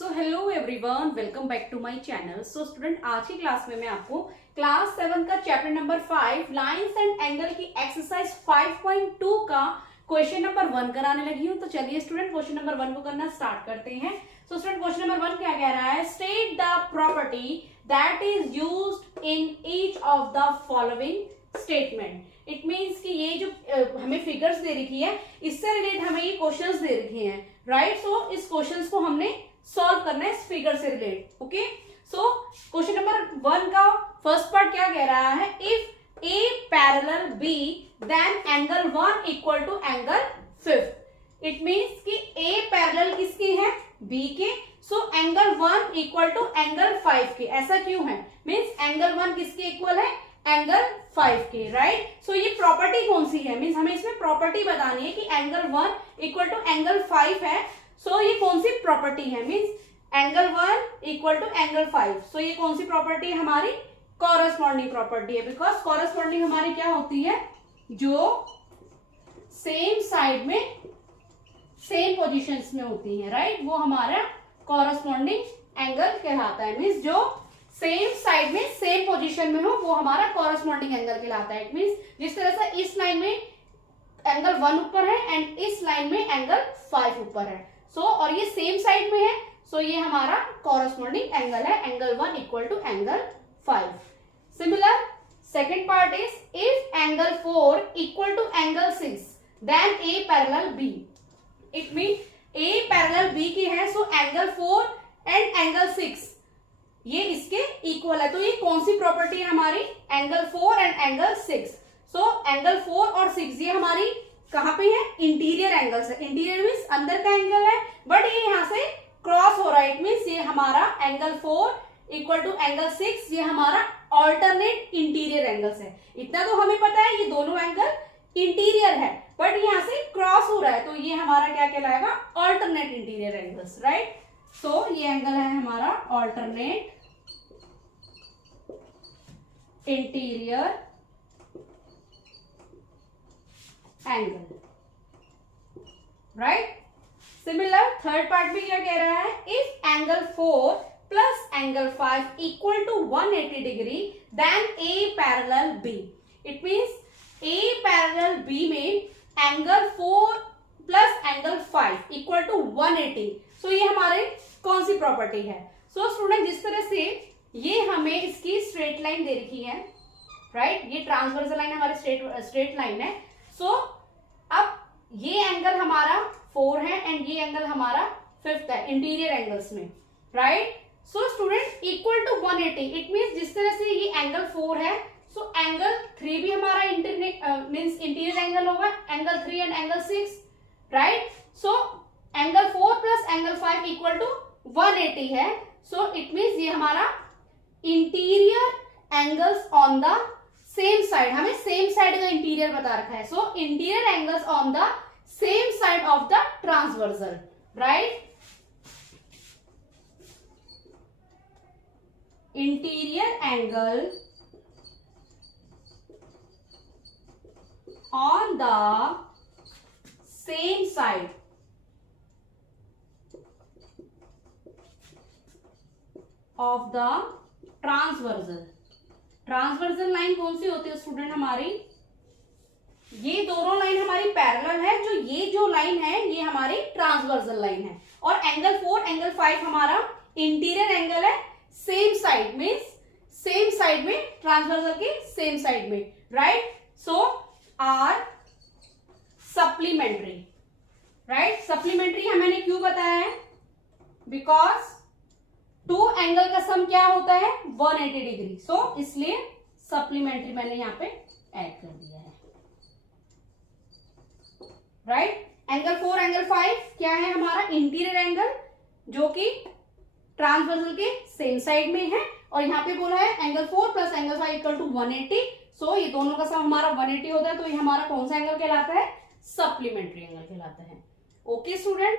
So hello everyone, welcome back to my channel. So student, आज की class में मैं आपको क्लास 7 का chapter number 5 lines and angle की एक्सरसाइज 5.2 का क्वेश्चन नंबर 1 कराने लगी हूँ। तो चलिए स्टूडेंट, क्वेश्चन नंबर 1 को करना स्टार्ट करते हैं। सो स्टूडेंट, क्वेश्चन नंबर 1 क्या कह रहा है? State the property that is used in each of the following statement. It means कि ये जो हमें फिगर्स दे रखी है, इससे रिलेट हमें ये क्वेश्चंस दे रखे हैं, राइट। सो इस क्वेश्चंस को हमने सॉल्व करना है इस फिगर से relate. Okay, so question number 1 का फर्स्ट पार्ट क्या कह रहा है? If A parallel B then angle 1 equal to angle 5। It means कि ए पैरेलल किसके है? बी के। So angle 1 equal to angle 5 के। ऐसा क्यों है? मीन्स एंगल 1 किसके इक्वल है? एंगल 5 के, राइट। सो ये प्रॉपर्टी कौन सी है? मीन्स हमें इसमें प्रॉपर्टी बतानी है कि एंगल 1 इक्वल टू एंगल 5 है। सो ये कौन सी प्रॉपर्टी है? Means angle 1 equal to angle 5। So ये कौन सी प्रॉपर्टी है? हमारी कॉरेस्पॉन्डिंग प्रॉपर्टी है। बिकॉज कॉरेस्पॉन्डिंग हमारी क्या होती है? जो सेम साइड में सेम पोजीशंस में होती है, राइट, वो हमारा कॉरेस्पॉन्डिंग एंगल कहलाता है। मीन्स जो सेम साइड में सेम पोजीशन में हो वो हमारा कॉरेस्पॉन्डिंग एंगल कहलाता है। इट मीन्स जिस तरह से इस लाइन में एंगल 1 ऊपर है एंड इस लाइन में एंगल 5 ऊपर है, सो और ये सेम साइड में है, सो ये हमारा कॉरेस्पॉन्डिंग एंगल है, angle 1 equal to angle 5। Similar second part is if angle 4 equal to angle 6 then A parallel B. It mean A parallel B की है, सो एंगल 4 एंड एंगल 6 ये इसके इक्वल है। तो ये कौन सी प्रॉपर्टी है हमारी? Angle 4 and angle 6। So angle 4 और 6 ये हमारी कहां पे है? इंटीरियर एंगल्स है। इंटीरियर मीन्स अंदर का एंगल है, बट ये यहां से क्रॉस हो रहा है। इट मीन्स ये हमारा एंगल 4 इक्वल टू एंगल 6 ये हमारा ऑल्टरनेट इंटीरियर एंगल्स है। इतना तो हमें पता है, ये दोनों एंगल इंटीरियर है, बट यहां से क्रॉस हो रहा है, तो ये हमारा क्या कहलाएगा? Alternate interior angles, right. So ये एंगल है हमारा alternate interior angle, right. Similar third part में क्या कह रहा है? If angle 4 plus angle 5 equal to 180 degree then A parallel B. It means A parallel B में angle 4 plus angle 5 equal to 180। So ये हमारे कौन सी प्रॉपर्टी है? सो स्टूडेंट, जिस तरह से ये हमें इसकी स्ट्रेट लाइन दे रखी है, राइट, ये ट्रांसवर्सल लाइन हमारी स्ट्रेट लाइन है। सो अब ये एंगल हमारा 4 है एंड ये एंगल हमारा 5 है इंटीरियर एंगल्स में, right. So student equal to 180। इट मीन्स जिस तरह से ये एंगल 4 है, सो एंगल 3 भी हमारा मीन्स इंटीरियर एंगल होगा, angle 3 and angle 6, right. So angle 4 plus angle 5 equal to 180 है। सो इट मीन्स ये हमारा interior angles on the same side, हमें सेम साइड का इंटीरियर बता रखा है। So interior angles on the same side of the transversal, right. Interior angle on the same side of the transversal. Transversal line कौन सी होती है student? हमारी ये दोनों लाइन हमारी पैरेलल है, जो ये जो लाइन है ये हमारी ट्रांसवर्सल लाइन है, और एंगल 4 एंगल 5 हमारा इंटीरियर एंगल है, same side means same side में, ट्रांसवर्सल के सेम साइड में, right. So are supplementary, right. Supplementary मैंने क्यों बताया है? बिकॉज 2 एंगल का सम क्या होता है? 180 डिग्री। सो इसलिए सप्लीमेंट्री मैंने यहाँ पे ऐड कर दिया है, राइट। एंगल 4 एंगल 5 क्या है? हमारा इंटीरियर एंगल जो कि ट्रांसवर्सल के सेम साइड में है, और यहाँ पे बोला है angle 4 plus angle 5 equal to 180। So ये दोनों का सम हमारा 180 होता है, तो ये हमारा कौन सा एंगल कहलाता है? सप्लीमेंट्री एंगल कहलाता है। Okay student.